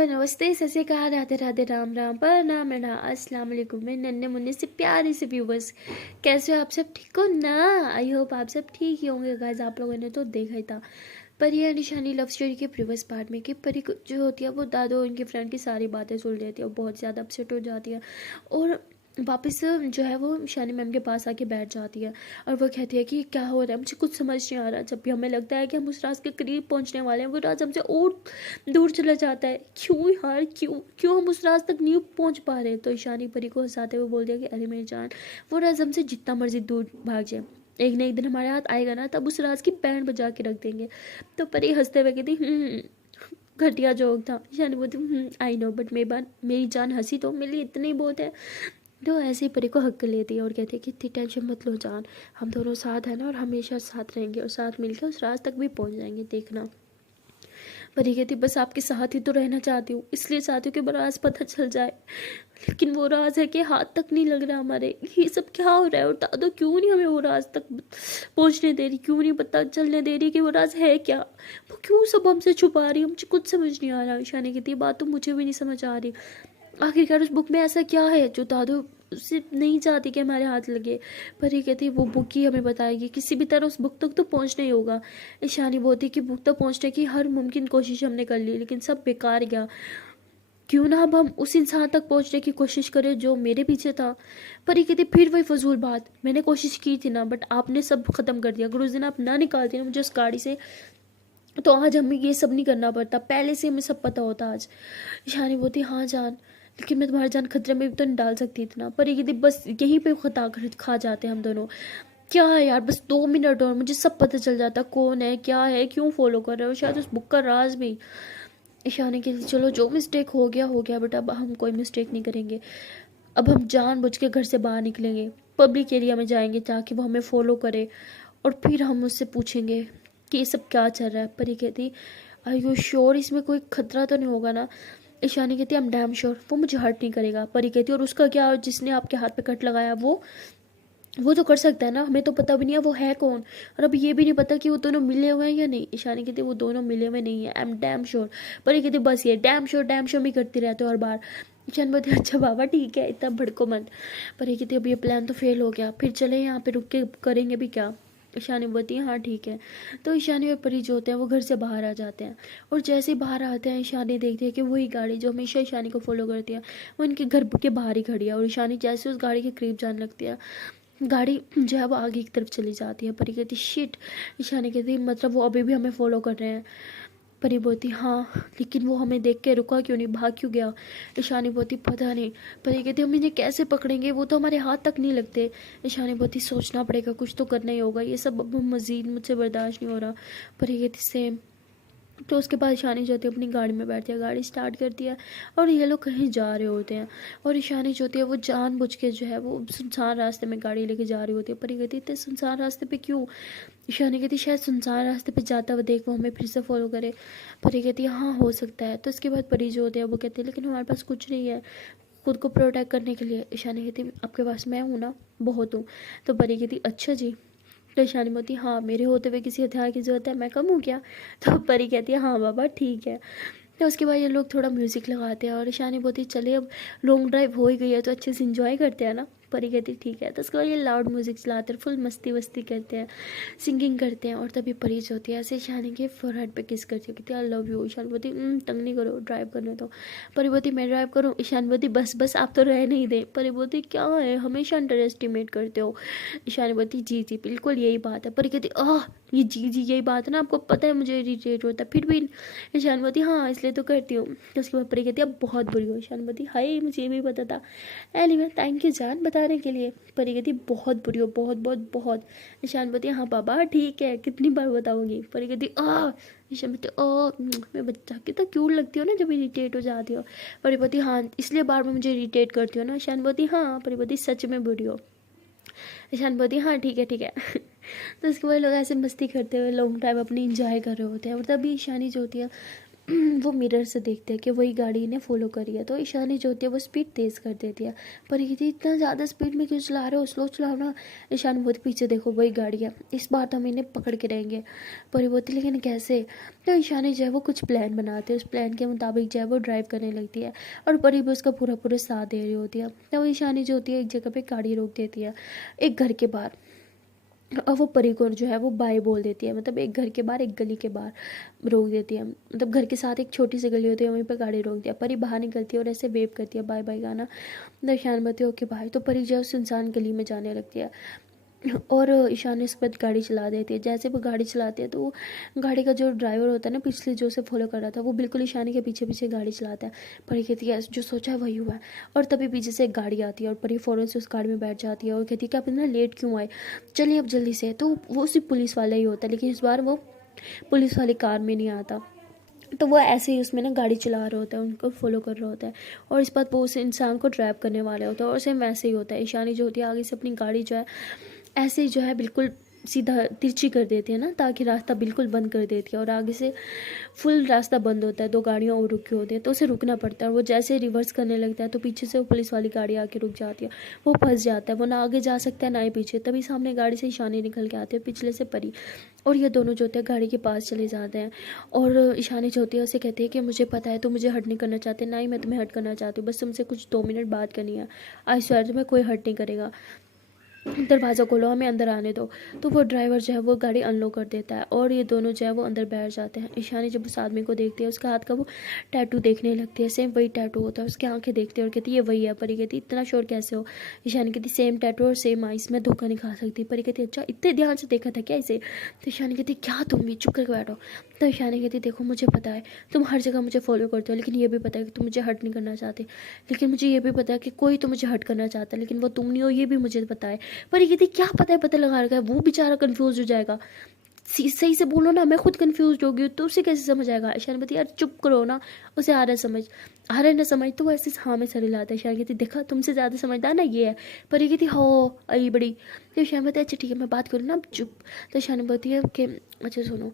Hello नमस्ते सत श्री अकाल राधे राधे राम राम प्रणाम अस्सलाम वालेकुम मेरे नन्हे मुन्ने से प्यारे से व्यूवर्स। कैसे हो आप सब? ठीक हो ना? आई होप आप सब ठीक ही होंगे गाइस। आप लोगों ने तो देखा ही था परी और निशानी लव स्टोरी के प्रीवियस पार्ट में कि परी जो होती है वो दादो उनके फ्रेंड की सारी बातें सुन लेती है और बहुत ज़्यादा अपसेट हो जाती है और वापस जो है वो शानी मैम के पास आके बैठ जाती है और वो कहती है कि क्या हो रहा है, मुझे कुछ समझ नहीं आ रहा। जब भी हमें लगता है कि हम उस राज के करीब पहुंचने वाले हैं वो राज हमसे और दूर चला जाता है। क्यों यार, क्यों क्यों हम उस राज तक नहीं पहुंच पा रहे? तो ईशानी परी को हंसाते हुए बोल दिया कि अरे मेरी जान, वो राज हमसे जितना मर्जी दूर भाग जाए, एक न एक दिन हमारे हाथ आएगा ना, तब उस राज की बैंड बजा के रख देंगे। तो परी हंसते हुए कहती घटिया जोक था। ईशानी बोलती आई नो, बट मेरी जान हंसी तो मेरे लिए इतना ही बहुत है। तो ऐसे ही परी को हक लेती है और कहती है कि इतनी टेंशन मत लो जान, हम दोनों साथ हैं ना और हमेशा साथ रहेंगे और साथ मिलकर उस राज तक भी पहुंच जाएंगे, देखना। परी कहती बस आपके साथ ही तो रहना चाहती हूँ, इसलिए चाहती हूँ कि वो राज पता चल जाए, लेकिन वो राज है कि हाथ तक नहीं लग रहा हमारे। ये सब क्या हो रहा है? और दादो क्यों नहीं हमें वो राज तक पहुंचने दे रही, क्यों नहीं पता चलने दे रही कि वो राज है क्या? वो क्यों सब हमसे छुपा रही है? मुझे कुछ समझ नहीं आ रहा। ईशानी कहती है बात तो मुझे भी नहीं समझ आ रही, आखिरकार उस बुक में ऐसा क्या है जो दादू उसे नहीं चाहती कि हमारे हाथ लगे। पर ये कहती है वो बुक ही हमें बताएगी, किसी भी तरह उस बुक तक तो पहुंचना ही होगा। ईशानी बोलती कि बुक तक पहुंचने की हर मुमकिन कोशिश हमने कर ली लेकिन सब बेकार गया। क्यों ना अब हम उस इंसान तक पहुंचने की कोशिश करें जो मेरे पीछे था। पर ये कहती फिर वही फजूल बात, मैंने कोशिश की थी ना, बट आपने सब खत्म कर दिया। अगर उस दिन आप ना निकालती ना मुझे उस गाड़ी से, तो आज हमें ये सब नहीं करना पड़ता, पहले से हमें सब पता होता आज। ईशानी बोलती हाँ जान, लेकिन मैं तुम्हारी जान खतरे में भी तो नहीं डाल सकती इतना। पर ये कहती बस यहीं पे खता खा जाते हैं हम दोनों। क्या है यार, बस 2 मिनट और मुझे सब पता चल जाता, कौन है क्या है, क्यों फॉलो कर रहे हो, शायद उस बुक का राज भी। ईशानी कहती चलो जो मिस्टेक हो गया बेटा, अब हम कोई मिस्टेक नहीं करेंगे। अब हम जानबूझ के घर से बाहर निकलेंगे, पब्लिक एरिया में जाएंगे ताकि वो हमें फॉलो करे और फिर हम उससे पूछेंगे कि ये सब क्या चल रहा है। पर ये कहती आर यू श्योर, इसमें कोई खतरा तो नहीं होगा ना? ईशानी कहती आई एम डैम श्योर, वो मुझे हर्ट नहीं करेगा। पर ये कहती और उसका क्या, जिसने आपके हाथ पे कट लगाया वो तो कर सकता है ना, हमें तो पता भी नहीं है वो है कौन, और अब ये भी नहीं पता कि वो दोनों मिले हुए हैं या नहीं। ईशानी कहती वो दोनों मिले हुए नहीं है, आई एम डैम श्योर। पर ये कहती बस ये डैम श्योर भी करती रहते हो हर बार। ईशान बोलती अच्छा बाबा ठीक है, इतना भड़को मत। पर ये कहती अब ये प्लान तो फेल हो गया, फिर चले यहाँ पे रुक के करेंगे भी क्या? ईशानी बोलती है हाँ ठीक है। तो ईशानी और परी जो होते हैं वो घर से बाहर आ जाते हैं और जैसे ही बाहर आते हैं ईशानी देखती है कि वही गाड़ी जो हमेशा ईशानी को फॉलो करती है वो इनके घर के बाहर ही खड़ी है। और ईशानी जैसे उस गाड़ी के करीब जाने लगती है, गाड़ी जो है वो आगे की तरफ चली जाती है। परी कहती शिट। ईशानी कहती मतलब वो अभी भी हमें फॉलो कर रहे हैं? परी बोलती हाँ, लेकिन वो हमें देख के रुका क्यों नहीं, भाग क्यों गया? ईशानी बोलती पता नहीं। परी कहती हम इन्हें कैसे पकड़ेंगे, वो तो हमारे हाथ तक नहीं लगते। ईशानी बोलती सोचना पड़ेगा, कुछ तो करना ही होगा, ये सब अब मजीद मुझसे बर्दाश्त नहीं हो रहा। परी कहती सेम। तो उसके बाद ईशानी जो होती है अपनी गाड़ी में बैठती है, गाड़ी स्टार्ट करती है और ये लोग कहीं जा रहे होते हैं। और ईशानी जो होती है वो जानबूझ के जो है वो सुनसान रास्ते में गाड़ी लेके जा रही होती है। पर ये कहती है सुनसान रास्ते पे क्यों? ईशानी कहती शायद सुनसान रास्ते पे जाता हुआ देख वो हमें फिर से फॉलो करे। परी कहती है हाँ हो सकता है। तो इसके बाद परी जो होती है वो कहती है लेकिन हमारे पास कुछ नहीं है खुद को प्रोटेक्ट करने के लिए। ईशानी कहती आपके पास मैं हूँ ना, बहुत हूँ। तो परी कहती अच्छा जी। तो ईशानी बोलती हाँ, मेरे होते हुए किसी हथियार की जरूरत है, मैं कम हूँ क्या? तो परी कहती है हाँ बाबा ठीक है। तो उसके बाद ये लोग थोड़ा म्यूज़िक लगाते हैं और ईशानी बोलती चले अब लॉन्ग ड्राइव हो ही गई है तो अच्छे से इंजॉय करते हैं ना। परी कहती ठीक है। तो उसके बाद ये लाउड म्यूज़िक चलाते हैं, फुल मस्ती वस्ती करते हैं, सिंगिंग करते हैं। और तभी परी जो होती है ऐसे ईशानी के फोरहेड पे किस करती है, कहती है आई लव यू। ईशानी बोलती तंग नहीं करो, ड्राइव करने दो। परी बोलती मैं ड्राइव करूँ? ईशानी बोलती बस बस आप तो रह नहीं दे। परी बोलती क्या है, हमेशा अंडर एस्टिमेट करते हो। ईशानी बोलती जी जी बिल्कुल यही बात है। परी कहती ये जी जी यही बात है ना, आपको पता है मुझे इरिटेट होता है फिर भी। ईशानी बोलती हाँ इसलिए तो करती हूँ। तो उसके बाद परी कहती है अब बहुत बुरी हो। ईशानी बोलती हाय मुझे ये भी पता था, एनीवे थैंक यू जान बताने के लिए। परी कहती बहुत बुरी हो, बहुत बहुत बहुत। ईशानी बोलती हाँ बाबा ठीक है, कितनी बार बताऊंगी? परी कहती ईशानी बोलती मैं बच्चा की तो क्यूट लगती हो ना जब इरिटेट हो जाती हो। परी बोलती हाँ इसलिए बार बार मुझे इरिटेट करती हो ना? ईशानी बोलती हाँ। परी बोलती सच में बुरी हो। ईशान बोलती हाँ ठीक है ठीक है। तो उसके बाद लोग ऐसे मस्ती करते हुए लॉन्ग ड्राइव अपनी इंजॉय कर रहे होते हैं और तभी ईशानी जो होती है वो मिरर से देखते हैं कि वही गाड़ी इन्हें फॉलो करी है, तो ईशानी जो होती है वो स्पीड तेज़ कर देती है। पर ये इतना ज़्यादा स्पीड में क्यों चला रहे हो, स्लो चलाओ ना। ईशानी बोलती पीछे देखो वही गाड़ी है, इस बार तो हम इन्हें पकड़ के रहेंगे। पर ये बोलती लेकिन कैसे। तो ईशानी जो है वो कुछ प्लान बनाते हैं, उस प्लान के मुताबिक जो है वो ड्राइव करने लगती है और परी भी उसका पूरा पूरा साथ दे रही होती है। तो ईशानी जो होती है एक जगह पर गाड़ी रोक देती है, एक घर के बाहर। और वो परी को जो है वो बाय बोल देती है, मतलब एक घर के बाहर, एक गली के बाहर रोक देती है। मतलब घर के साथ एक छोटी सी गली होती है, वहीं पर गाड़ी रोक दिया। परी बाहर निकलती है और ऐसे वेव करती है बाय बाय गाना, दर्शान बताती है ओके बाय। तो परी जो है उस इंसान गली में जाने लगती है और ईशानी इस पर गाड़ी चला देती है। जैसे वो गाड़ी चलाती है तो गाड़ी का जो ड्राइवर होता है ना, पिछले जो उसे फॉलो कर रहा था, वो बिल्कुल ईशानी के पीछे पीछे गाड़ी चलाता है। परी कहती है जो सोचा है वही हुआ है। और तभी पीछे से एक गाड़ी आती है और परी फ़ौरन से उस गाड़ी में बैठ जाती है और कहती है कि आप इतना लेट क्यों आए, चलिए अब जल्दी से। तो वो सिर्फ पुलिस वाला ही होता है, लेकिन इस बार वो पुलिस वाली कार में नहीं आता। तो वो ऐसे ही उसमें ना गाड़ी चला रहा होता है, उनको फॉलो कर रहा होता है और इस बात वो उस इंसान को ड्राइव करने वाला होता है। और सेम वैसे ही होता है, ईशानी जो होती है आगे से अपनी गाड़ी जो है ऐसे ही जो है बिल्कुल सीधा तिरछी कर देती है ना, ताकि रास्ता बिल्कुल बंद कर देती है और आगे से फुल रास्ता बंद होता है, 2 गाड़ियाँ और रुकी होती हैं तो उसे रुकना पड़ता है। वो जैसे रिवर्स करने लगता है तो पीछे से वो पुलिस वाली गाड़ी आके रुक जाती है। वो फंस जाता है, वो ना आगे जा सकता है ना ही पीछे। तभी सामने गाड़ी से ईशानी निकल के आती है, पिछले से परी। और ये दोनों जो होते हैं गाड़ी के पास चले जाते हैं और ईशानी जो होती है उसे कहती है कि मुझे पता है तो मुझे हर्ट नहीं करना चाहते, ना ही मैं तुम्हें हर्ट करना चाहती हूँ, बस तुमसे कुछ 2 मिनट बात करनी है। आई स्वेयर तुम्हें कोई हर्ट नहीं करेगा, दरवाज़ा खोलो हमें अंदर आने दो। तो वो ड्राइवर जो है वो गाड़ी अनलॉक कर देता है और ये दोनों जो है वो अंदर बैठ जाते हैं। ईशानी जब उस आदमी को देखती है उसका हाथ का वो टैटू देखने लगती है, सेम वही टैटू होता है। उसकी आंखें देखती है और कहती है ये वही है। परी कहती इतना श्योर कैसे हो। ईशानी कहती सेम टैटू और सेम आइस, मैं धोखा नहीं खा सकती। परी कहती अच्छा इतने ध्यान से देखा था क्या इसे। तो ईशानी कहती क्या तुम भी चुप करके बैठो। तो ईशानी कहती देखो मुझे पता है तुम हर जगह मुझे फॉलो करते हो, लेकिन ये भी पता है कि तुम मुझे हर्ट नहीं करना चाहते। लेकिन मुझे ये भी पता है कि कोई तो मुझे हर्ट करना चाहता है, लेकिन वो तुम नहीं हो, ये भी मुझे पता है। पर ये कहती क्या पता है, पता लगा रखा है। वो बेचारा कंफ्यूज हो जाएगा। सही से बोलो ना, मैं खुद कंफ्यूज हो गई तो उसे कैसे समझ आएगा। ईशानी कहती यार चुप करो ना, उसे आ रहा है समझ, आ रहा है ना समझ। तो वो ऐसे हाँ में सर हिलाता है। ईशानी कहती देखा तुमसे ज़्यादा समझदार ना ये है। पर ये कहती हो आई बड़ी। तो ईशानी कहती अच्छा ठीक है मैं बात करूँ ना, अब चुप। तो ईशानी बोलती है कि अच्छा सुनो,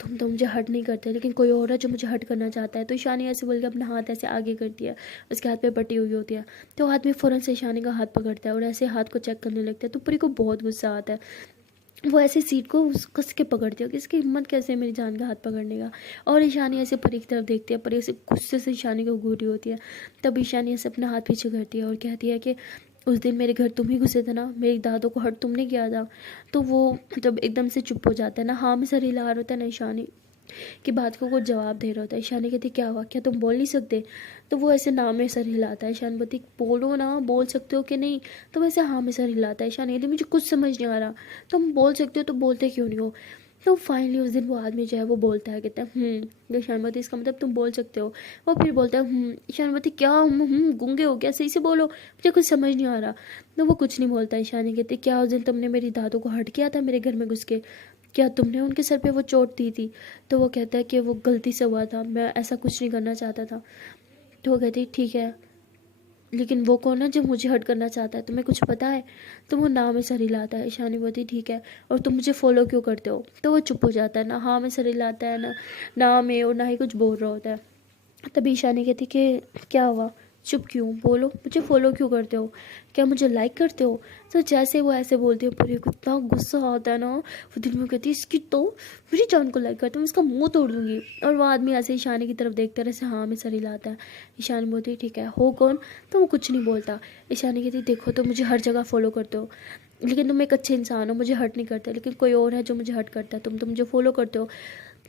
तुम तो मुझे हर्ट नहीं करते, लेकिन कोई और है जो मुझे हर्ट करना चाहता है। तो ईशानी ऐसे बोल के अपना हाथ ऐसे आगे करती है, उसके हाथ पे पट्टी हुई होती है। तो आदमी फ़ौरन से ईशानी का हाथ पकड़ता है और ऐसे हाथ को चेक करने लगता है। तो परी को बहुत गुस्सा आता है, वो ऐसे सीट को कस के पकड़ती है कि इसकी हिम्मत कैसे है मेरी जान का हाथ पकड़ने का। और ईशानी ऐसे परी की तरफ देखती है, परी ऐसे गुस्से से ईशानी को घूरी होती है। तब ईशानी ऐसे अपना हाथ पीछे करती है और कहती है कि उस दिन मेरे घर तुम ही घुसे थे ना, मेरी दादों को हर्ट तुमने किया था। तो वो जब एकदम से चुप हो जाता है ना, हाँ में सर हिला रहा होता है ना ईशानी की बात को कुछ जवाब दे रहा होता है। ईशानी कहती क्या हुआ, क्या तुम बोल नहीं सकते। तो वो ऐसे नाम में सर हिलाता है। ईशानी बोलती बोलो ना, बोल सकते हो कि नहीं। तो वैसे हाँ में सर हिलाता है। ईशानी कहती मुझे कुछ समझ नहीं आ रहा, तुम बोल सकते हो तो बोलते क्यों नहीं हो। तो फाइनली उस दिन वो आदमी जो है वो बोलता है, कहता है तो ईशानवती इसका मतलब तुम बोल सकते हो। वो फिर बोलता है ईशानवती क्या गूंगे हो क्या, सही से बोलो मुझे कुछ समझ नहीं आ रहा। तो वो कुछ नहीं बोलता। ईशानी कहती क्या उस दिन तुमने मेरी दादों को हर्ट किया था मेरे घर में घुस के, क्या तुमने उनके सर पे वो चोट दी थी। तो वो कहता है कि वो गलती से हुआ था, मैं ऐसा कुछ नहीं करना चाहता था। तो वो कहती ठीक है, लेकिन वो कौन है जो मुझे हर्ट करना चाहता है, तुम्हें कुछ पता है। तो वो ना में सर हिलाता है। ईशानी बोलती ठीक है, और तुम मुझे फॉलो क्यों करते हो। तो वो चुप हो जाता है, ना हाँ में सर हिलाता है, ना में, और ना ही कुछ बोल रहा होता है। तभी ईशानी कहती कि क्या हुआ, चुप क्यों, बोलो मुझे फॉलो क्यों करते हो, क्या मुझे लाइक करते हो। तो जैसे वो ऐसे बोलती है पूरी को इतना गुस्सा आता है ना, वो दिल में कहती है इसकी तो मेरी जान को लाइक करता हूँ, इसका मुंह तोड़ दूंगी। और वो आदमी ऐसे ईशानी की तरफ देखता है, ऐसे हाँ में सर हिलाता है। ईशानी बोलती ठीक है हो कौन। तो वो कुछ नहीं बोलता। ईशानी कहती देखो तो मुझे हर जगह फॉलो करते हो, लेकिन तुम एक अच्छे इंसान हो, मुझे हर्ट नहीं करते, लेकिन कोई और है जो मुझे हर्ट करता है। तुम तो मुझे फॉलो करते हो,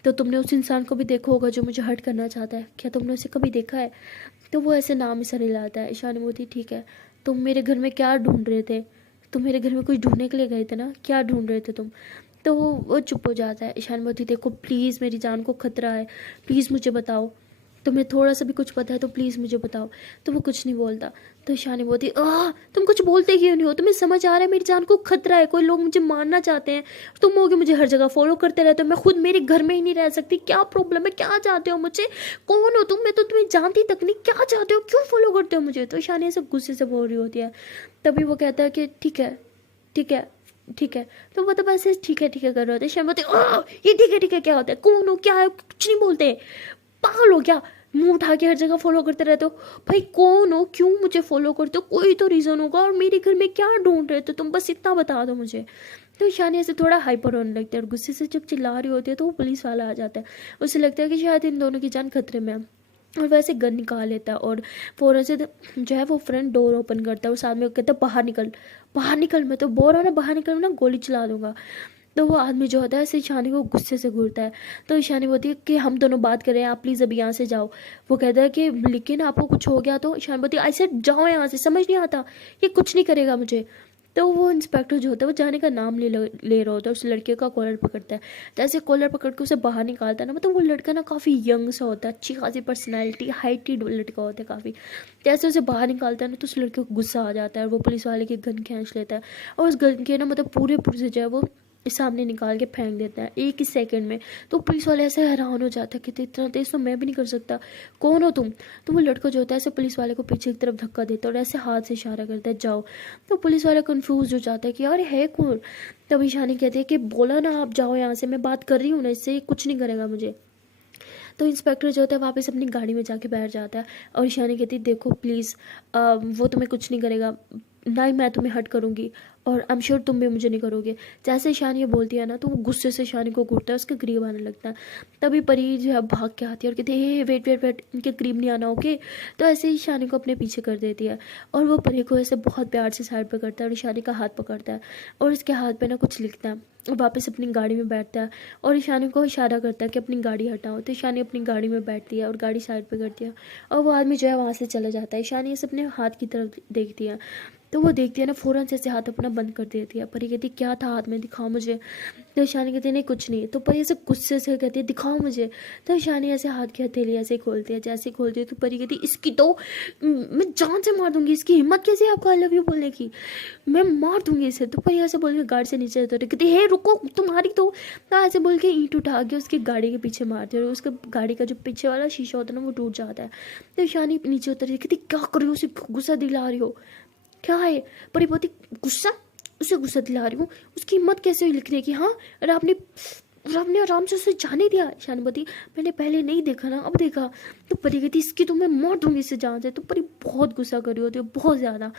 तो तुमने उस इंसान को भी देखा होगा जो मुझे हर्ट करना चाहता है, क्या तुमने उसे कभी देखा है। तो वो ऐसे नाम ही सर हिलाता है। ईशानी बोलती ठीक है, तुम मेरे घर में क्या ढूंढ रहे थे, तुम मेरे घर में कुछ ढूंढने के लिए गए थे ना, क्या ढूंढ रहे थे तुम। तो वो चुप हो जाता है। ईशानी बोलती देखो प्लीज़ मेरी जान को खतरा है, प्लीज़ मुझे बताओ, तुम्हें थोड़ा सा भी कुछ पता है तो प्लीज़ मुझे बताओ। तो वो कुछ नहीं बोलता। तो ईशानी बोलती तुम कुछ बोलते क्यों नहीं हो, तुम्हें समझ आ रहा है मेरी जान को खतरा है, कोई लोग मुझे मारना चाहते हैं, तुम होगे मुझे हर जगह फॉलो करते रहते हो, मैं खुद मेरे घर में ही नहीं रह सकती, क्या प्रॉब्लम है, क्या चाहते हो मुझे, कौन हो तुम, मैं तो तुम्हें जानती तक नहीं, क्या चाहते हो, क्यों फॉलो करते हो मुझे। तो ईशानी ऐसे गुस्से से बोल रही होती है। तभी वो कहता है कि ठीक है ठीक है ठीक है। तो मतलब ऐसे ठीक है कर रहे होते हैं। शर्मा बोलते ये ठीक है क्या होता है, कौन हो क्या है, कुछ नहीं बोलते। पागल हो क्या, मुंह उठा के हर जगह फॉलो करते रहते हो? भाई कौन हो, क्यों मुझे फॉलो करते हो? कोई तो रीज़न होगा, और मेरे घर में क्या ढूंढ रहे थे तुम, बस इतना बता दो मुझे। तो ईशानी ऐसे थोड़ा हाइपर होने लगता है, और गुस्से से जब चिल्ला रही होती है तो वो पुलिस वाला आ जाता है। उसे लगता है कि शायद इन दोनों की जान खतरे में है, और वैसे गन निकाल लेता है, और फ़ौरन से जो है वो फ्रंट डोर ओपन करता है, और साथ में कहता है बाहर निकल, बाहर निकल, मैं तो बोल रहा हूँ ना बाहर निकल, ना गोली चला दूंगा। तो वो आदमी जो होता है ऐसे ईशानी को गुस्से से घूरता है। तो ईशानी बोलती है कि हम दोनों बात करें, आप प्लीज़ अभी यहाँ से जाओ। वो कहता है कि लेकिन आपको कुछ हो गया तो? ईशानी बोलती है आई सेड जाओ यहाँ से, समझ नहीं आता, ये कुछ नहीं करेगा मुझे। तो वो इंस्पेक्टर जो होता है वो जाने का नाम ले रहा होता है, उस लड़के का कॉलर पकड़ता है। जैसे कॉलर पकड़ के उसे बाहर निकालता है ना, मतलब वो लड़का ना काफ़ी यंग सा होता है, अच्छी खासी पर्सनैलिटी, हाइटेड लड़का होता है काफ़ी। जैसे उसे बाहर निकालता है ना तो उस लड़के को गुस्सा आ जाता है, और वो पुलिस वाले की गन खींच लेता है, और उस गन के ना मतलब पूरे पुरजे जो है वो सामने निकाल के फेंक देता है एक ही सेकंड में। तो पुलिस वाले ऐसे हैरान हो जाता है कि तो इतना तेज तो मैं भी नहीं कर सकता, कौन हो तुम? तो वो लड़का जो होता है ऐसे पुलिस वाले को पीछे की तरफ धक्का देता है, और ऐसे हाथ से इशारा करता है जाओ। तो पुलिस वाला कंफ्यूज हो जाता है कि यार है कौन? तब ईशानी कहती है कि बोला ना आप जाओ यहाँ से, मैं बात कर रही हूँ ना, इससे कुछ नहीं करेगा मुझे। तो इंस्पेक्टर जो होता है वापस अपनी गाड़ी में जाके बैठ जाता है, और ईशानी कहती है देखो प्लीज़, वो तुम्हें कुछ नहीं करेगा, ना ही मैं तुम्हें हर्ट करूँगी, और आई एम श्योर तुम भी मुझे नहीं करोगे। जैसे ईशानी ये बोलती है ना तो वो गुस्से से ईशानी को घूरता है, उसके करीब आने लगता है। तभी परी जो है भाग के आती है और कहती है हे वेट वेट वेट, इनके करीब नहीं आना, ओके। तो ऐसे ही ईशानी को अपने पीछे कर देती है, और वो परी को ऐसे बहुत प्यार से साइड पर करता है, और ईशानी का हाथ पकड़ता है, और इसके हाथ पे ना कुछ लिखता है, और वापस अपनी गाड़ी में बैठता है, और ईशानी को इशारा करता है कि अपनी गाड़ी हटाओ। तो ईशानी अपनी गाड़ी में बैठती है और गाड़ी साइड पे करती है, और वो आदमी जो है वहाँ से चला जाता है। ईशानी इसे अपने हाथ की तरफ देखती है, तो वो देखती है ना फ़ौरन से ऐसे हाथ अपना बंद कर देती है। परी कहती क्या था हाथ में, दिखाओ मुझे। तो ईशानी कहती है नहीं कुछ नहीं। तो परी ऐसे गुस्से से कहती है दिखाओ मुझे। तो ईशानी ऐसे हाथ की हथेली ऐसे खोलती है, जैसे ही खोलती है तो परी कहती इसकी तो मैं जान से मार दूंगी, इसकी हिम्मत कैसे है आपको आई लव यू बोलने की, मैं मार दूंगी इसे। तो परी ऐसे बोल के गाड़ी से नीचे उतर कहती है रुको तुम्हारी तो ऐसे बोल के ईंट उठा के उसकी गाड़ी के पीछे मारती है, और उसका गाड़ी का जो पीछे वाला शीशा होता है ना वो टूट जाता है। तो ईशानी नीचे उतरी कहती क्या कर रही हो, उसे गुस्सा दिला रही हो, क्या है? परी बोलती गुस्सा, उसे गुस्सा दिला रही हूँ, उसकी हिम्मत कैसे हुई लिखने की, हाँ? और आपने आराम से उसे जाने दिया। शानी बोलती मैंने पहले नहीं देखा ना, अब देखा। तो परी कहती इसकी तो मैं मार दूंगी इसे जान से। तो परी बहुत गुस्सा कर रही होती है, बहुत ज़्यादा।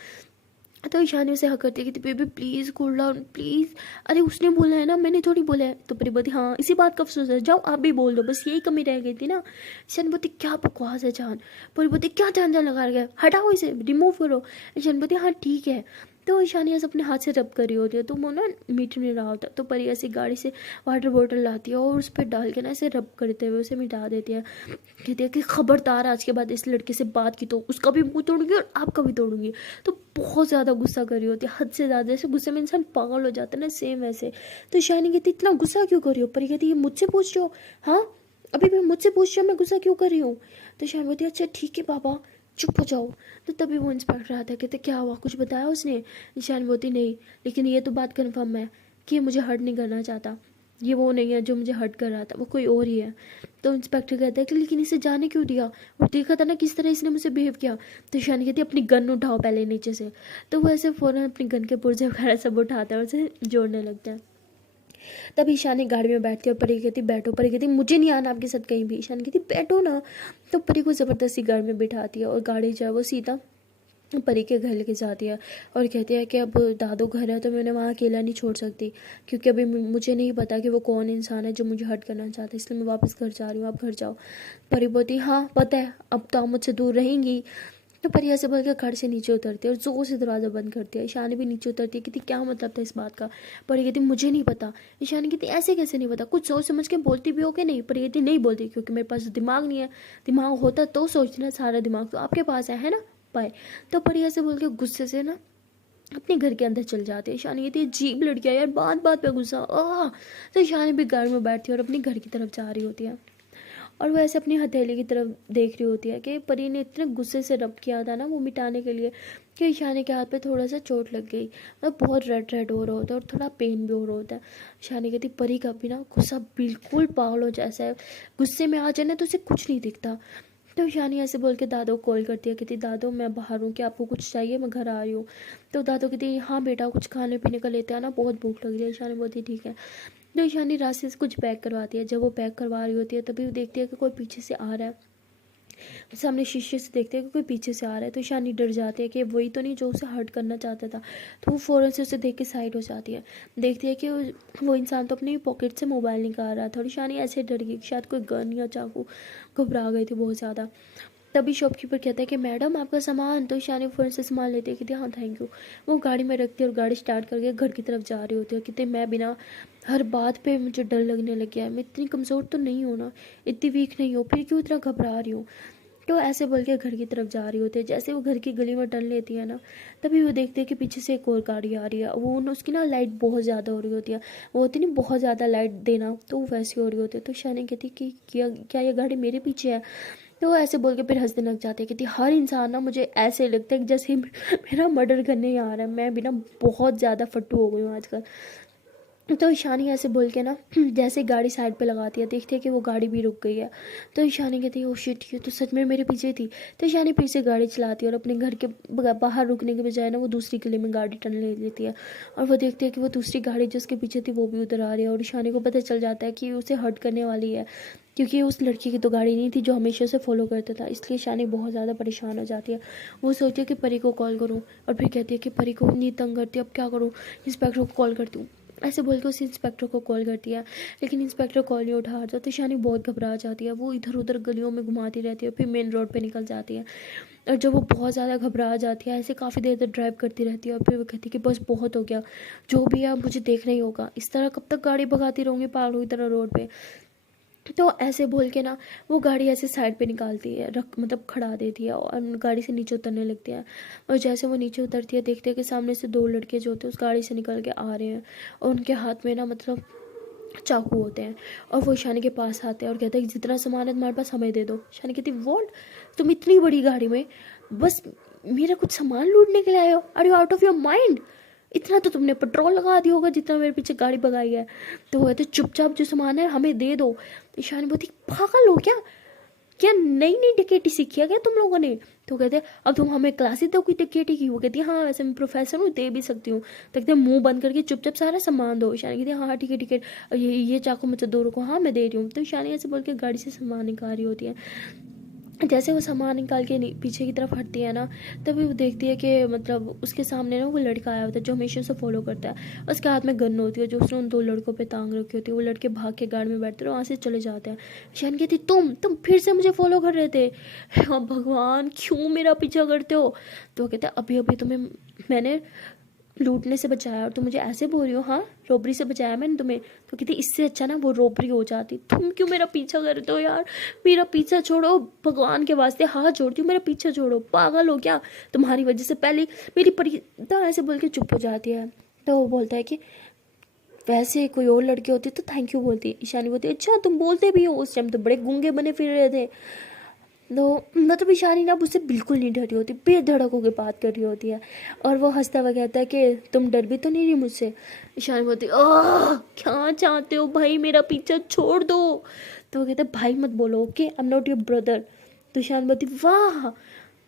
तो ईशानी उसे हक करती है कि baby please cool down please, अरे उसने बोला है ना, मैंने थोड़ी बोला है। तो परी बोलती हाँ इसी बात का अफसोस है, जाओ आप भी बोल दो, बस यही कमी रह गई थी ना। ईशानी बोलती क्या बकवास है जान। परी बोलती क्या जान जान लगा गया, हटाओ इसे, रिमूव करो। ईशानी बोलती हाँ ठीक है। तो ईशानी ऐसे अपने हाथ से रब कर रही होती है, तो वो ना मीट नहीं रहा होता। तो परी ऐसी गाड़ी से वाटर बोतल लाती है, और उस पर डाल के ना ऐसे रब करते हुए उसे मिटा देती है। कहती है कि खबरदार आज के बाद इस लड़के से बात की तो उसका भी मुंह तोड़ूंगी और आपका भी तोड़ूंगी। तो बहुत ज़्यादा गुस्सा कर रही होती है, हद से ज़्यादा। जैसे गुस्से में इंसान पागल हो जाता है ना, सेम वैसे। तो ईशानी कहती इतना गुस्सा क्यों कर रही हो? परी कहती ये मुझसे पूछ रहे हो? हाँ अभी भी मुझसे पूछ रहे हो मैं गुस्सा क्यों कर रही हूँ? तो ईशानी बोलती अच्छा ठीक है पापा चुप हो जाओ। तो तभी वो इंस्पेक्टर आता है, कहते क्या हुआ, कुछ बताया उसने? ईशानी बोलती नहीं, लेकिन ये तो बात कन्फर्म है कि ये मुझे हर्ट नहीं करना चाहता, ये वो नहीं है जो मुझे हर्ट कर रहा था, वो कोई और ही है। तो इंस्पेक्टर कहता है कि लेकिन इसे जाने क्यों दिया, और देखा था ना किस तरह इसने मुझसे बिहेव किया। तो ईशानी कहती है अपनी गन उठाओ पहले नीचे से। तो वो ऐसे फ़ौरन अपनी गन के पुर्जे वगैरह सब उठाता है और उसे जोड़ने लगता है। तब ईशानी गाड़ी में बैठती है, और परी कहती बैठो। परी कहती मुझे नहीं आना आपके साथ कहीं भी। ईशानी कहती बैठो ना। तो परी को ज़बरदस्ती गाड़ी में बिठाती है, और गाड़ी जो है वो सीधा परी के घर लेके जाती है, और कहती है कि अब दादू घर है तो मैं उन्हें वहाँ अकेला नहीं छोड़ सकती, क्योंकि अभी मुझे नहीं पता कि वो कौन इंसान है जो मुझे हर्ट करना चाहता है, इसलिए मैं वापस घर जा रही हूँ, आप घर जाओ। परी बोलती हाँ पता है, अब तो आप मुझसे दूर रहेंगी। तो परी ऐसे बोल के घर से नीचे उतरती है, और जोर से दरवाज़ा बंद करती है। ईशानी भी नीचे उतरती है, कहती क्या मतलब था इस बात का? परी कहती मुझे नहीं पता। ईशानी कहती ऐसे कैसे नहीं पता, कुछ सोच समझ के बोलती भी हो कि नहीं? परी कहती नहीं बोलती, क्योंकि मेरे पास दिमाग नहीं है, दिमाग होता तो सोचना, सारा दिमाग तो आपके पास है ना, पाए। तो परी ऐसे बोल के गुस्से से ना अपने घर के अंदर चल जाते हैं। ईशानी कहती है अजीब लड़कियाँ यार, बात बात पे गुस्सा तो ईशानी भी गाड़ी में बैठती है और अपने घर की तरफ जा रही होती है, और वो ऐसे अपनी हथेली की तरफ देख रही होती है कि परी ने इतने गुस्से से रब किया था ना वो मिटाने के लिए, कि ईशानी के हाथ पे थोड़ा सा चोट लग गई, और बहुत रेड रेड हो रहा होता है और थोड़ा पेन भी हो रहा होता है। ईशानी कहती परी का भी ना गुस्सा बिल्कुल पागलों जैसा है, गुस्से में आ जाए ना तो उसे कुछ नहीं दिखता। तो ईशानी ऐसे बोल के दादू को कॉल करती है, कहती दादू मैं बाहर हूँ, कि आपको कुछ चाहिए, मैं घर आ रही हूँ। तो दादू कहती हाँ बेटा कुछ खाने पीने का लेते आना, बहुत भूख लग रही है। ईशानी बोलती ठीक है। तो ईशानी रास्ते से कुछ पैक करवाती है। जब वो पैक करवा रही होती है तभी वो देखती है कि कोई पीछे से आ रहा है। सामने शीशे से देखते हैं कि कोई पीछे से आ रहा है, तो ईशानी डर जाती है कि वही तो नहीं जो उसे हर्ट करना चाहता था। तो वो फ़ौरन से उसे देख के साइड हो जाती है। देखती है कि वो इंसान तो अपनी पॉकेट से मोबाइल निकाल रहा था और ईशानी ऐसे डर गई कि शायद कोई गन या चाकू, घबरा गई थी बहुत ज़्यादा। तभी शॉपकीपर कहता है कि मैडम आपका सामान। तो ईशानी फ़ौरन से सामान लेती है कि हाँ थैंक यू। वो गाड़ी में रखती है और गाड़ी स्टार्ट करके घर की तरफ जा रही होती है। कहते मैं बिना हर बात पे मुझे डर लगने लग गया है, मैं इतनी कमज़ोर तो नहीं हूँ ना, इतनी वीक नहीं हूँ, फिर क्यों इतना घबरा रही हूँ। तो ऐसे बोल के घर की तरफ जा रही होती है। जैसे वो घर की गली में टर्न लेती है ना, तभी वो देखते हैं कि पीछे से एक और गाड़ी आ रही है। वो उसकी ना लाइट बहुत ज़्यादा हो रही होती है, वो होती नहीं बहुत ज़्यादा लाइट देना, तो वो वैसी हो रही होती है। तो शानी कहती कि क्या ये गाड़ी मेरे पीछे है। तो वो ऐसे बोल के फिर हंसने लग जाते हैं। कहती हर इंसान ना मुझे ऐसे लगता है कि जैसे मेरा मर्डर करने ही आ रहा है, मैं भी ना बहुत ज़्यादा फट्टू हो गई हूँ आजकल। तो ईशानी ऐसे बोल के ना जैसे गाड़ी साइड पे लगाती है, देखती है कि वो गाड़ी भी रुक गई है। तो ईशानी कहती है ओ शिट, ये तो सच में मेरे पीछे थी। तो ईशानी फिर से गाड़ी चलाती है और अपने घर के बाहर रुकने के बजाय ना वो दूसरी गली में गाड़ी टर्न ले लेती है। और वो देखती है कि वो दूसरी गाड़ी जो उसके पीछे थी वो भी उधर आ रही है। और ईशानी को पता चल जाता है कि उसे हर्ट करने वाली है, क्योंकि उस लड़की की तो गाड़ी नहीं थी जो हमेशा से फॉलो करता था। इसलिए शानी बहुत ज़्यादा परेशान हो जाती है। वो सोचती है कि परी को कॉल करूँ, और फिर कहती है कि परी को इतनी तंग करती है, अब क्या करूँ, इंस्पेक्टर को कॉल करती हूँ। ऐसे बोल के उस इंस्पेक्टर को कॉल करती है, लेकिन इंस्पेक्टर कॉल नहीं उठा रहा। तो शानी बहुत घबरा जाती है। वो इधर उधर गलियों में घुमाती रहती है, फिर मेन रोड पे निकल जाती है। और जब वो बहुत ज़्यादा घबरा जाती है, ऐसे काफ़ी देर तक ड्राइव करती रहती है। और फिर वो कहती है कि बस बहुत हो गया, जो भी है मुझे देखना ही होगा, इस तरह कब तक गाड़ी भगाती रहूँगी पागलों की तरह रोड पे। तो ऐसे बोल के ना वो गाड़ी ऐसे साइड पे निकालती है, रख मतलब खड़ा देती है और गाड़ी से नीचे उतरने लगती है। और जैसे वो नीचे उतरती है, देखते हैं कि सामने से दो लड़के जो होते हैं उस गाड़ी से निकल के आ रहे हैं, और उनके हाथ में ना मतलब चाकू होते हैं। और वो ईशानी के पास आते हैं और कहते हैं कि जितना सामान है तुम्हारे पास हमें दे दो। ईशानी कहती वॉट, तुम इतनी बड़ी गाड़ी में बस मेरा कुछ सामान लूटने के लिए आए हो, are you out of your mind, इतना तो तुमने पेट्रोल लगा दिया होगा जितना मेरे पीछे गाड़ी भगाई है। तो वो कहते चुपचाप जो सामान है हमें दे दो। ईशानी बोलती पागल हो क्या, क्या नई नई डकैती सीखी है क्या तुम लोगों ने। तो कहते अब तुम हमें क्लासेस दो कोई डकैती की। वो कहती है हाँ वैसे मैं प्रोफेसर हूँ, दे भी सकती हूँ। तो कहते मुंह बंद करके चुपचाप सारा सामान दो। ईशानी कहती है हाँ ठीक है ठीक है, ये चाकू मुझसे दो, रुको हाँ मैं दे रही हूँ। तो ईशानी ऐसे बोल के गाड़ी से सामान निकाल रही होती है। जैसे वो सामान निकाल के पीछे की तरफ हटती है ना, तभी वो देखती है कि मतलब उसके सामने ना वो लड़का आया होता है जो हमेशा उसे फॉलो करता है। उसके हाथ में गन होती है जो उसने उन दो लड़कों पे तांग रखी होती है। वो लड़के भाग के गाड़ी में बैठते हैं और वहाँ से चले जाते हैं। शान कहती तुम फिर से मुझे फॉलो कर रहे थे, हाँ भगवान क्यों मेरा पीछा करते हो। तो कहते हैं अभी अभी तुम्हें मैंने लूटने से बचाया और तुम मुझे ऐसे बोल रही हो, हाँ रॉबरी से बचाया मैंने तुम्हें। तो कहती इससे अच्छा ना वो रॉबरी हो जाती, तुम क्यों मेरा पीछा करते हो यार, मेरा पीछा छोड़ो भगवान के वास्ते हाथ जोड़ती हूँ, मेरा पीछा छोड़ो, पागल हो क्या, तुम्हारी वजह से पहले मेरी परी। तो ऐसे बोल के चुप हो जाती है। तो वो बोलता है कि वैसे कोई और लड़की होती तो थैंक यू बोलती। ईशानी बोलती अच्छा तुम बोलते भी हो, उस टाइम तो बड़े गूंगे बने फिर रहे थे। तो मतलब ईशानी ना उससे बिल्कुल नहीं डरी होती, बेधड़क होकर बात कर रही होती है। और वो हंसता हुआ कहता है कि तुम डर भी तो नहीं रही मुझसे। ईशानी बोलती क्या चाहते हो भाई, मेरा पीछा छोड़ दो। तो वो कहता है भाई मत बोलो, okay I am not your brother. तो ईशानी बोलती वाह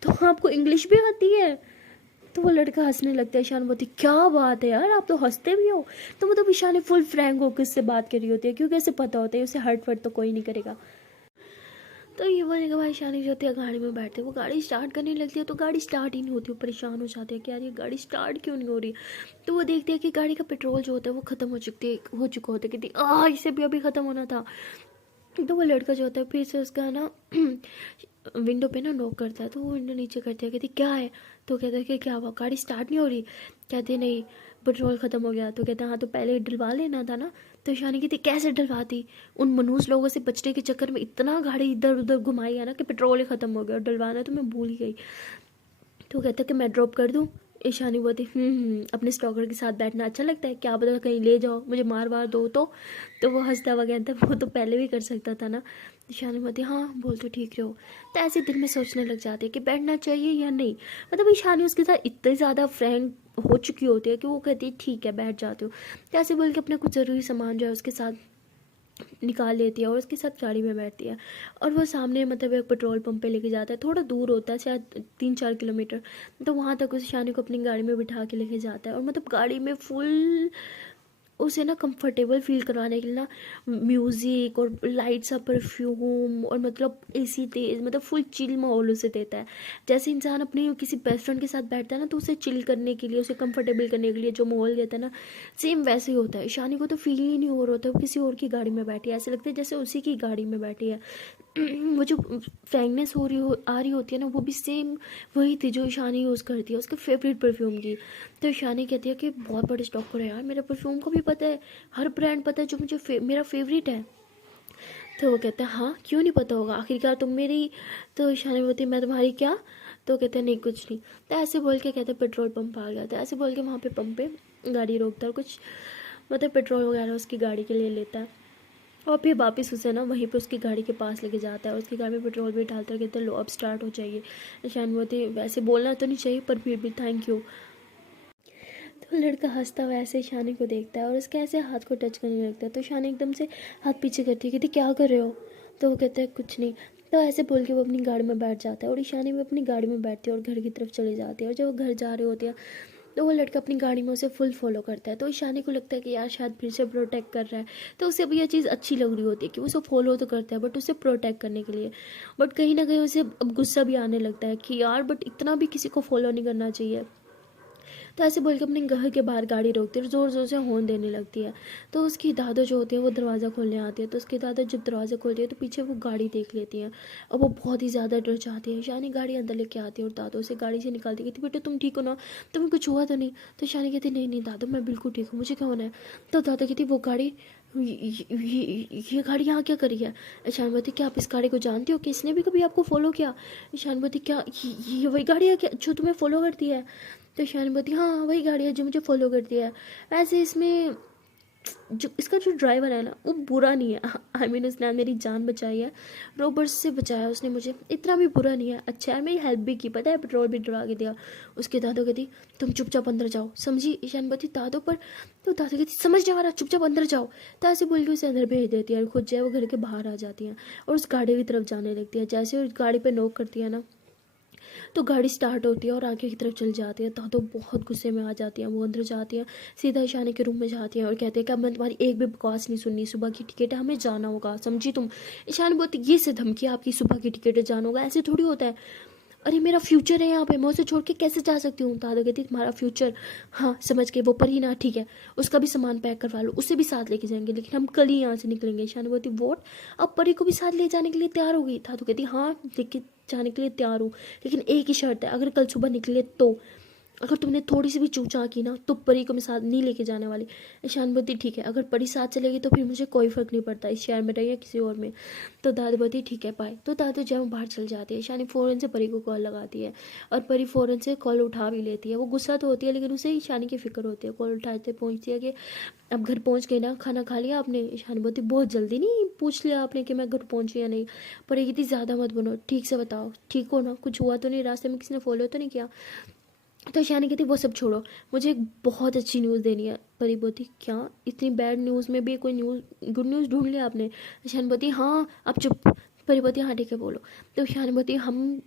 तो आपको इंग्लिश भी आती है। तो वो लड़का हंसने लगता है। ईशानी बोलती क्या बात है यार, आप तो हंसते भी हो। तो मतलब ईशानी फुल फ्रैंक होकर उससे बात कर रही होती है, क्योंकि उसे पता होता है उसे हर्ट वर्ट तो कोई नहीं करेगा। तो ये बोलने के बाद ईशानी जो होती है गाड़ी में बैठते, वो गाड़ी स्टार्ट करने लगती है तो गाड़ी स्टार्ट ही नहीं होती। वो परेशान हो जाती है कि यार ये गाड़ी स्टार्ट क्यों नहीं हो रही। तो वो देखती है कि गाड़ी का पेट्रोल जो होता है वो ख़त्म हो चुका होता है। कहती इसे भी अभी ख़त्म होना था। तो वो लड़का जो होता है फिर से उसका ना विंडो पे ना नॉक करता है। तो वो विंडो नीचे करती है, कहती क्या है। तो कहता है कि क्या हुआ, गाड़ी स्टार्ट नहीं हो रही। कहते नहीं पेट्रोल ख़त्म हो गया। तो कहते हाँ तो पहले डलवा लेना था ना। तो ईशानी कहती कैसे डलवाती, उन मनूस लोगों से बचने के चक्कर में इतना गाड़ी इधर उधर घुमाई है ना कि पेट्रोल ही ख़त्म हो गया, और डलवाना तो मैं भूल ही गई। तो कहता कि मैं ड्रॉप कर दूँ। ईशानी बोलती अपने स्टॉकर के साथ बैठना अच्छा लगता है, क्या पता कहीं ले जाओ मुझे मार वार दो। तो वो हंसता हुआ कहता वो तो पहले भी कर सकता था ना। ईशानी बोलती हाँ बोल तो ठीक रहो। तो ऐसे दिल में सोचने लग जाते हैं कि बैठना चाहिए या नहीं। मतलब ईशानी उसके साथ इतनी ज़्यादा फ्रेंड हो चुकी होती है कि वो कहती है ठीक है बैठ जाती हूँ। तो ऐसे बोल के अपना कुछ ज़रूरी सामान जो है उसके साथ निकाल लेती है और उसके साथ गाड़ी में बैठती है। और वो सामने मतलब एक पेट्रोल पंप पे लेके जाता है, थोड़ा दूर होता है शायद 3-4 किलोमीटर। तो वहाँ तक उस ईशानी को अपनी गाड़ी में बिठा के लेके जाता है। और मतलब गाड़ी में फुल उसे ना कंफर्टेबल फील कराने के लिए ना म्यूज़िक और लाइट सा परफ्यूम और मतलब एसी तेज, मतलब फुल चिल माहौल उसे देता है। जैसे इंसान अपने किसी बेस्ट फ्रेंड के साथ बैठता है ना, तो उसे चिल करने के लिए, उसे कंफर्टेबल करने के लिए जो माहौल देता है ना, सेम वैसे ही होता है। ईशानी को तो फील ही नहीं हो रहा होता वो किसी और की गाड़ी में बैठी है, ऐसे लगता है जैसे उसी की गाड़ी में बैठी है। वो जो फ्रेगनेस आ रही होती है ना, वो भी सेम वही थी जो ईशानी यूज़ करती है, उसके फेवरेट परफ्यूम की। तो ईशानी कहती है कि बहुत बड़े स्टॉकर है यार, मेरा परफ्यूम को भी पता है, हर ब्रांड पता है जो मुझे मेरा फेवरेट है। तो वो कहता है हाँ क्यों नहीं पता होगा, आखिरकार तुम मेरी। तो ईशानी बोलती मैं तुम्हारी क्या। तो कहते हैं नहीं कुछ नहीं। तो ऐसे बोल के कहते हैं पेट्रोल पंप आ गया था, ऐसे बोल के वहाँ पे पंप पे गाड़ी रोकता है और कुछ मतलब पेट्रोल वगैरह उसकी गाड़ी के लिए लेता है। और फिर वापस उसे ना वहीं पे उसकी गाड़ी के पास लेके जाता है, उसकी गाड़ी में पेट्रोल भी डालता है, कहते हैं लो अब स्टार्ट हो जाइए। ईशान बोलती वैसे बोलना तो नहीं चाहिए पर फिर भी थैंक यू। तो लड़का हंसता हुआ ऐसे शानी को देखता है और उसके ऐसे हाथ को टच करने लगता है। तो शानी एकदम से हाथ पीछे करती है, कहती क्या कर रहे हो। तो वो कहता है कुछ नहीं। तो ऐसे बोल के वो अपनी गाड़ी में बैठ जाता है और ईशानी भी अपनी गाड़ी में बैठती है और घर की तरफ चली जाती है। और जब वो घर जा रहे होते हैं तो वो लड़का अपनी गाड़ी में उसे फुल फॉलो करता है। तो ईशानी को लगता है कि यार शायद फिर से प्रोटेक्ट कर रहा है, तो उसे अब ये चीज़ अच्छी लग रही होती है कि वो उसे फॉलो तो करता है बट उसे प्रोटेक्ट करने के लिए। बट कहीं ना कहीं उसे अब गुस्सा भी आने लगता है कि यार बट इतना भी किसी को फॉलो नहीं करना चाहिए। तो ऐसे बोल के अपने घर के बाहर गाड़ी रोकती है और ज़ोर ज़ोर से हॉर्न देने लगती है। तो उसकी दादा जो होती है वो दरवाज़ा खोलने आती है। तो उसकी दादा जब दरवाज़ा खोलती है तो पीछे वो गाड़ी देख लेती है और वो बहुत ही ज़्यादा डर जाती है। शानी गाड़ी अंदर लेके आती है और दादो उसे गाड़ी से निकालती कहती बेटा तुम ठीक हो ना, तुम्हें कुछ हुआ तो नहीं। तो शानी कहती नहीं नहीं दादो मैं बिल्कुल ठीक हूँ, मुझे क्या होना है। तो दादा कहती वो गाड़ी ये गाड़ी यहाँ क्या करी है। ईशानवती क्या आप इस गाड़ी को जानती हो कि इसने भी कभी आपको फॉलो किया। ईशानवती क्या ये वही गाड़ी है क्या जो तुम्हें फॉलो करती है। तो ईशानवती हाँ वही गाड़ी है जो मुझे फॉलो करती है। वैसे इसमें जो इसका जो ड्राइवर है ना वो बुरा नहीं है, आई मीन उसने मेरी जान बचाई है, रोबर्ट्स से बचाया उसने मुझे, इतना भी बुरा नहीं है, अच्छा है, मेरी हेल्प भी की, पता है पेट्रोल भी डला के दिया। उसके दादो कहती तुम चुपचाप अंदर जाओ, समझी। ईशानवती दादो पर तो दादो कहती समझ नहीं आ रहा, चुपचाप अंदर जाओ। तो ऐसे बोल के उसे अंदर भेज देती है और खुद जो है वो घर के बाहर आ जाती है और उस गाड़ी की तरफ जाने लगती है। जैसे उस गाड़ी पर नॉक करती है ना तो गाड़ी स्टार्ट होती है और आगे की तरफ चल जाती है। तो बहुत गुस्से में आ जाती है, वो अंदर जाती है, सीधा ईशानी के रूम में जाती है और कहते हैं कि अब मैं तुम्हारी एक भी बकवास नहीं सुननी, सुबह की टिकट है हमें जाना होगा, समझी तुम। ईशानी बोलती ये से धमकी आपकी, सुबह की टिकट है जाना होगा, ऐसे थोड़ी होता है। अरे मेरा फ्यूचर है यहाँ पे, मैं उसे छोड़ के कैसे जा सकती हूँ। दादा कहती तुम्हारा फ्यूचर, हाँ समझ के वो परी ना ठीक है, उसका भी सामान पैक करवा लो, उसे भी साथ लेके जाएंगे लेकिन हम कल ही यहाँ से निकलेंगे। ईशानी बोलती वोट अब परी को भी साथ ले जाने के लिए तैयार हो गई। दादू कहती हाँ लेके जाने के लिए तैयार हूँ लेकिन एक ही शर्त है, अगर कल सुबह निकले तो अगर तुमने थोड़ी सी भी चूचा की ना तो परी को मैं साथ नहीं लेके जाने वाली। ईशान बोलती ठीक है, अगर परी साथ चलेगी तो फिर मुझे कोई फ़र्क नहीं पड़ता इस शहर में रहे या किसी और में। तो दादी बोलती ठीक है बाय। तो दादू जब बाहर चल जाती है, ईशानी फ़ौरन से परी को कॉल लगाती है और परी फ़ौरन से कॉल उठा भी लेती है। वो गुस्सा तो होती है लेकिन उसे ईशानी की फ़िक्र होती है। कॉल उठाते पहुँचती है कि अब घर पहुँच गए ना, खाना खा लिया आपने। ईशानी बोलती बहुत जल्दी नहीं पूछ लिया आपने कि मैं घर पहुँची या नहीं। परी कहती ज़्यादा मत बनो, ठीक से बताओ ठीक हो ना, कुछ हुआ तो नहीं, रास्ते में किसी ने फॉलो तो नहीं किया। तो ईशानी कहती वो सब छोड़ो, मुझे एक बहुत अच्छी न्यूज़ देनी है। परी बोती क्या, इतनी बैड न्यूज़ में भी कोई न्यूज़ गुड न्यूज़ ढूंढ लिया आपने। ईशानी बोती हाँ अब चुप। परी बोती हाँ ठीक है बोलो। तो ईशानी बोती हम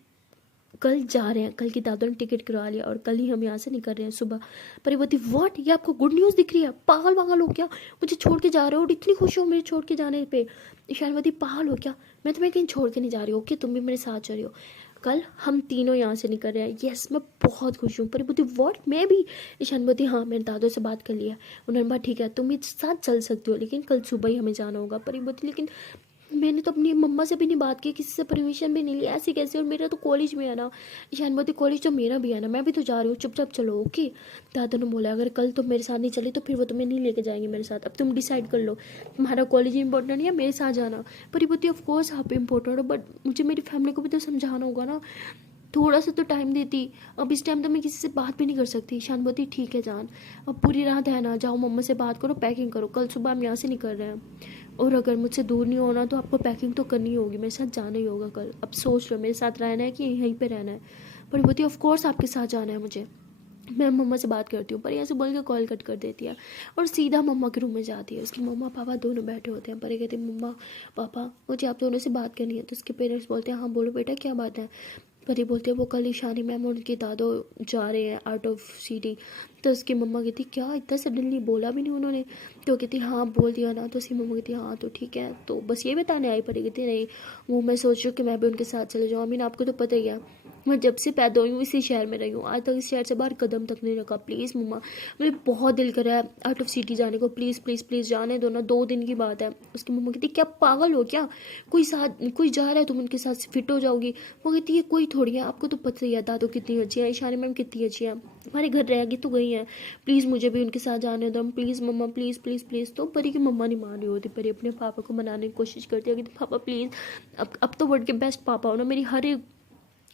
कल जा रहे हैं, कल की दादू ने टिकट करवा लिया और कल ही हम यहाँ से निकल रहे हैं सुबह। परी बोती व्हाट, ये आपको गुड न्यूज़ दिख रही है, पागल वागल हो क्या, मुझे छोड़ के जा रहे हो और इतनी खुश हो मेरे छोड़ के जाने पे। ईशानी बोती पागल हो क्या, मैं तुम्हें कहीं छोड़ के नहीं जा रही हूँ, ओके तुम भी मेरे साथ चल रही हो, कल हम तीनों यहाँ से निकल रहे हैं। यस मैं बहुत खुश हूँ। परी बोती व्हाट मैं भी। ईशान बोती हाँ मैंने दादू से बात कर लिया, उन्होंने बोला ठीक है तुम भी साथ चल सकती हो लेकिन कल सुबह ही हमें जाना होगा। परी बोती लेकिन मैंने तो अपनी मम्मा से भी नहीं बात की, किसी से परमिशन भी नहीं ली, ऐसे कैसे, और मेरा तो कॉलेज में है ना। ईशान बोती कॉलेज तो मेरा भी है ना, मैं भी तो जा रही हूँ, चुपचाप चलो ओके। दादा ने बोला अगर कल तुम मेरे साथ नहीं चले तो फिर वो तुम्हें नहीं लेके जाएंगे मेरे साथ, अब तुम डिसाइड कर लो तुम्हारा कॉलेज इंपॉर्टेंट या मेरे साथ जाना। पर ये बोती ऑफकोर्स आप इंपॉर्टेंट हो बट मुझे मेरी फैमिली को भी तो समझाना होगा ना, थोड़ा सा तो टाइम देती, अब इस टाइम तो मैं किसी से बात भी नहीं कर सकती। ईशान बोती ठीक है जान, अब पूरी रात है ना, जाओ मम्मा से बात करो, पैकिंग करो, कल सुबह हम यहाँ से निकल रहे हैं और अगर मुझसे दूर नहीं होना तो आपको पैकिंग तो करनी होगी, मेरे साथ जाना ही होगा कल। अब सोच लो मेरे साथ रहना है कि यहीं पे रहना है। पर बोती ऑफ कोर्स आपके साथ जाना है मुझे, मैं मम्मा से बात करती हूँ। पर यहाँ से बोल के कॉल कट कर देती है और सीधा मम्मा के रूम में जाती है। उसके मम्मा पापा दोनों बैठे होते हैं। पर कहती मम्मा पापा मुझे आप दोनों से बात करनी है। तो उसके पेरेंट्स बोलते हैं हाँ बोलो बेटा क्या बात है। परी बोलती है वो कल ईशानी मैम और उनकी दादो जा रहे हैं आउट ऑफ सिटी। तो उसकी मम्मा कहती क्या इतना सडनली बोला भी नहीं उन्होंने। तो कहती हाँ बोल दिया ना। तो उसकी मम्मा कहती हाँ तो ठीक है। तो बस ये बताने आई। परी कहती नहीं वो मैं सोच रही हूँ कि मैं भी उनके साथ चले जाऊँ। आई मीन आपको तो पता ही है मैं जब से पैदा हुई हूँ इसी शहर में रही हूँ, आज तक इस शहर से बाहर कदम तक नहीं रखा। प्लीज़ मम्मा मुझे बहुत दिल कर रहा है आउट ऑफ सिटी जाने को, प्लीज़ प्लीज़ प्लीज़ जाने दो ना, 2 दिन की बात है। उसकी मम्मा कहती क्या पागल हो क्या, कोई जा रहा है तुम उनके साथ फिट हो जाओगी। वो कहती है कोई थोड़ी है, आपको तो पता ही है दादो कितनी अच्छी है, ईशानी मैम कितनी अच्छी है, हमारे घर रहेगी तो गई है, प्लीज़ मुझे भी उनके साथ जाने दो please mama please please please. तो परी की मम्मा नहीं मान रही होती। परी अपने पापा को मनाने की कोशिश करती है कि पापा प्लीज़, अब तो वर्ल्ड के बेस्ट पापा हो ना, मेरी हर एक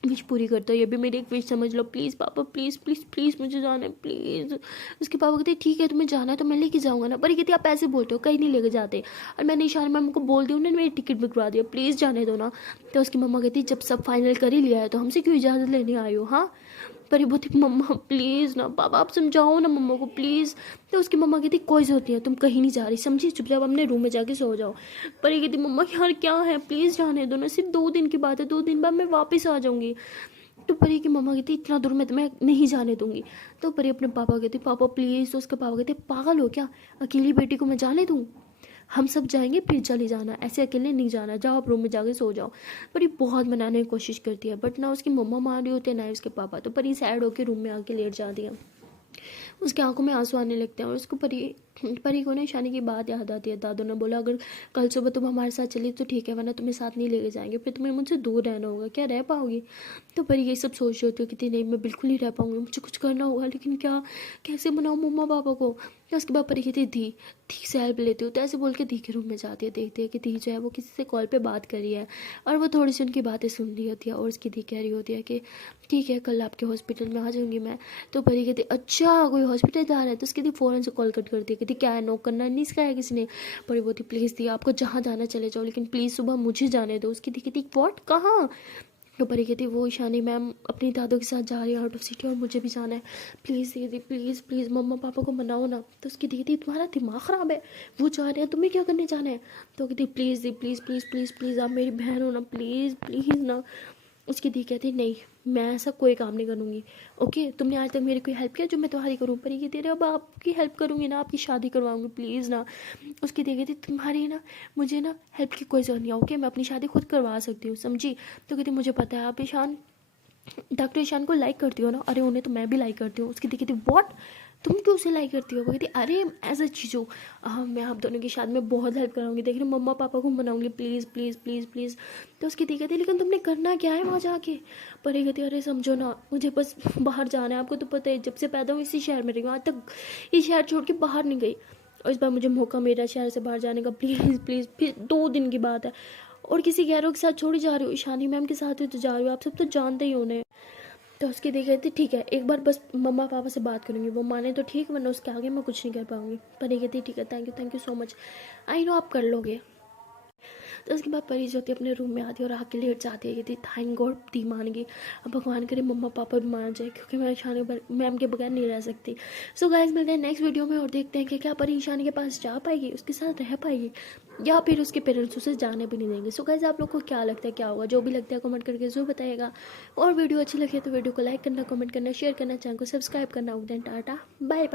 विश पूरी करता है, ये भी मेरी एक विश समझ लो, प्लीज़ पापा प्लीज़ प्लीज़ प्लीज़ मुझे जाना है प्लीज़। उसके पापा कहते ठीक है तुम्हें जाना है तो मैं लेके जाऊँगा ना। पर ये कहती आप ऐसे बोलते हो कहीं नहीं लेके जाते, और मैंने ईशान मैम को बोल दिया उन्होंने मेरी टिकट बुकवा दिया, प्लीज़ जाने दो ना। तो उसकी मम्मा कहती जब सब फाइनल कर ही लिया है तो हमसे क्यों इजाज़त लेने आई हो। हाँ पर ये बोलती मम्मा प्लीज़ ना, पापा आप समझाओ ना मम्मा को प्लीज़। तो उसकी मम्मा कहती कोई ज़रूरत नहीं है, तुम कहीं नहीं जा रही समझी, चुपचाप अपने रूम में जाके सो जाओ। पर ये कहती मम्मा यार क्या है प्लीज़ जाने दो ना, सिर्फ 2 दिन की बात है, 2 दिन बाद मैं वापस आ जाऊँगी। तो परी की मम्मा कहती इतना दूर मैं तुम्हें नहीं जाने दूंगी। तो परी अपने पापा कहती पापा प्लीज़। तो उसके पापा कहते पागल हो क्या, अकेली बेटी को मैं जाने दूँ, हम सब जाएंगे फिर चले जाना, ऐसे अकेले नहीं जाना, जाओ आप रूम में जाके सो जाओ। पर ये बहुत मनाने की कोशिश करती है बट ना उसकी मम्मा मान रही होती है ना उसके पापा। तो परी सैड होकर रूम में आके लेट जाती है, उसकी आंखों में आंसू आने लगते हैं और उसको परी को ना ईशानी की बात याद आती है। दादू ने बोला अगर कल सुबह तुम हमारे साथ चली तो ठीक है, वरना तुम्हें साथ नहीं लेके जाएंगे, फिर तुम्हें मुझसे दूर रहना होगा, क्या रह पाओगी। तो परी ये सब सोच रही होती है कि नहीं मैं बिल्कुल नहीं रह पाऊंगी, मुझे कुछ करना होगा, लेकिन क्या कैसे मनाऊँ मम्मा पापा को। या उसके बाद परी कहती धी से हेल्प लेती हूँ। तो ऐसे बोल के धी के रूम में जाती है, देखती है कि धी जो है वो किसी से कॉल पे बात कर रही है और वो थोड़ी सी उनकी बातें सुन रही होती है। और उसकी धी कह रही होती है कि ठीक है कल आपके हॉस्पिटल में आ जाऊंगी मैं। तो परी कहती अच्छा कोई हॉस्पिटल जा रहा है। तो उसकी दी फ़ौरन से कॉल कट करती है, कहती क्या है नॉक करना नहीं सिखाया किसी ने। परी बोलती प्लीज़ दी आपको जहाँ जाना चले जाओ लेकिन प्लीज़ सुबह मुझे जाने दो। उसकी दी कहती व्हाट कहाँ। तो परी कहती वो ईशानी मैम अपनी दादों के साथ जा रही है आउट ऑफ सिटी और मुझे भी जाना है, प्लीज़ दीदी प्लीज़ प्लीज़ मम्मा पापा को मनाओ ना। तो उसकी दीदी तुम्हारा दिमाग ख़राब है, वो जा रहे हैं तुम्हें क्या करने जाना है। तो कहती please the please please please please आप मेरी बहन हो ना, प्लीज़ प्लीज़ ना। उसकी दी कहती नहीं मैं ऐसा कोई काम नहीं करूँगी, ओके तुमने आज तक मेरी कोई हेल्प किया जो मैं तुम्हारी करूँ। पर ये तेरे अब आपकी हेल्प करूँगी ना, आपकी शादी करवाऊँगी प्लीज़ ना। उसकी दी कहती तुम्हारी ना मुझे ना हेल्प की कोई ज़रूरत नहीं है, ओके मैं अपनी शादी खुद करवा सकती हूँ समझी। तो कहती मुझे पता है आप ईशान डॉक्टर ईशान को लाइक करती हो ना। अरे उन्हें तो मैं भी लाइक करती हूँ। उसकी दी कहती व्हाट तुम क्यों उसे लाइक करती हो। वो कहती अरे एज अ चीज़ो मैं आप दोनों की शादी में बहुत हेल्प कराऊंगी, देख रहे मम्मा पापा को मनाऊंगी प्लीज़ प्लीज़ प्लीज़ प्लीज़। तो उसकी दी कहती लेकिन तुमने करना क्या है वहाँ जाके। पर ये कहती अरे समझो ना मुझे बस बाहर जाना है, आपको तो पता है जब से पैदा हूँ इसी शहर में रही हूँ, आज तक इस शहर छोड़ के बाहर नहीं गई, और इस बार मुझे मौका मिला शहर से बाहर जाने का, प्लीज़ प्लीज़। फिर 2 दिन की बात है और किसी गैरों के साथ छोड़ी जा रही हो, ईशानी मैम के साथ ही तो जा रही हो, आप सब तो जानते ही उन्हें। तो उसकी दी कहती ठीक है एक बार बस मम्मा पापा से बात करूँगी, वो माने तो ठीक वरना उसके आगे मैं कुछ नहीं कर पाऊँगी। पर ये कहती ठीक है thank you so much, I know आप कर लोगे। तो उसके बाद परी जो होती है अपने रूम में आती है और आके लेट जाती है, कहती थैंक गॉड दी मान गई, अब भगवान करे मम्मा पापा भी मान जाए क्योंकि मैं ईशानी मैम के बगैर नहीं रह सकती। सो गाइस मिलते हैं नेक्स्ट वीडियो में और देखते हैं कि क्या परी ईशानी के पास जा पाएगी, उसके साथ रह पाएगी या फिर उसके पेरेंट्स उसे जाने भी नहीं देंगे। सो गाइस आप लोग को क्या लगता है क्या होगा, जो भी लगता है कमेंट करके जरूर बताइएगा। और वीडियो अच्छी लगे तो वीडियो को लाइक करना, कमेंट करना, शेयर करना, चैनल को सब्सक्राइब करना। Tata bye bye.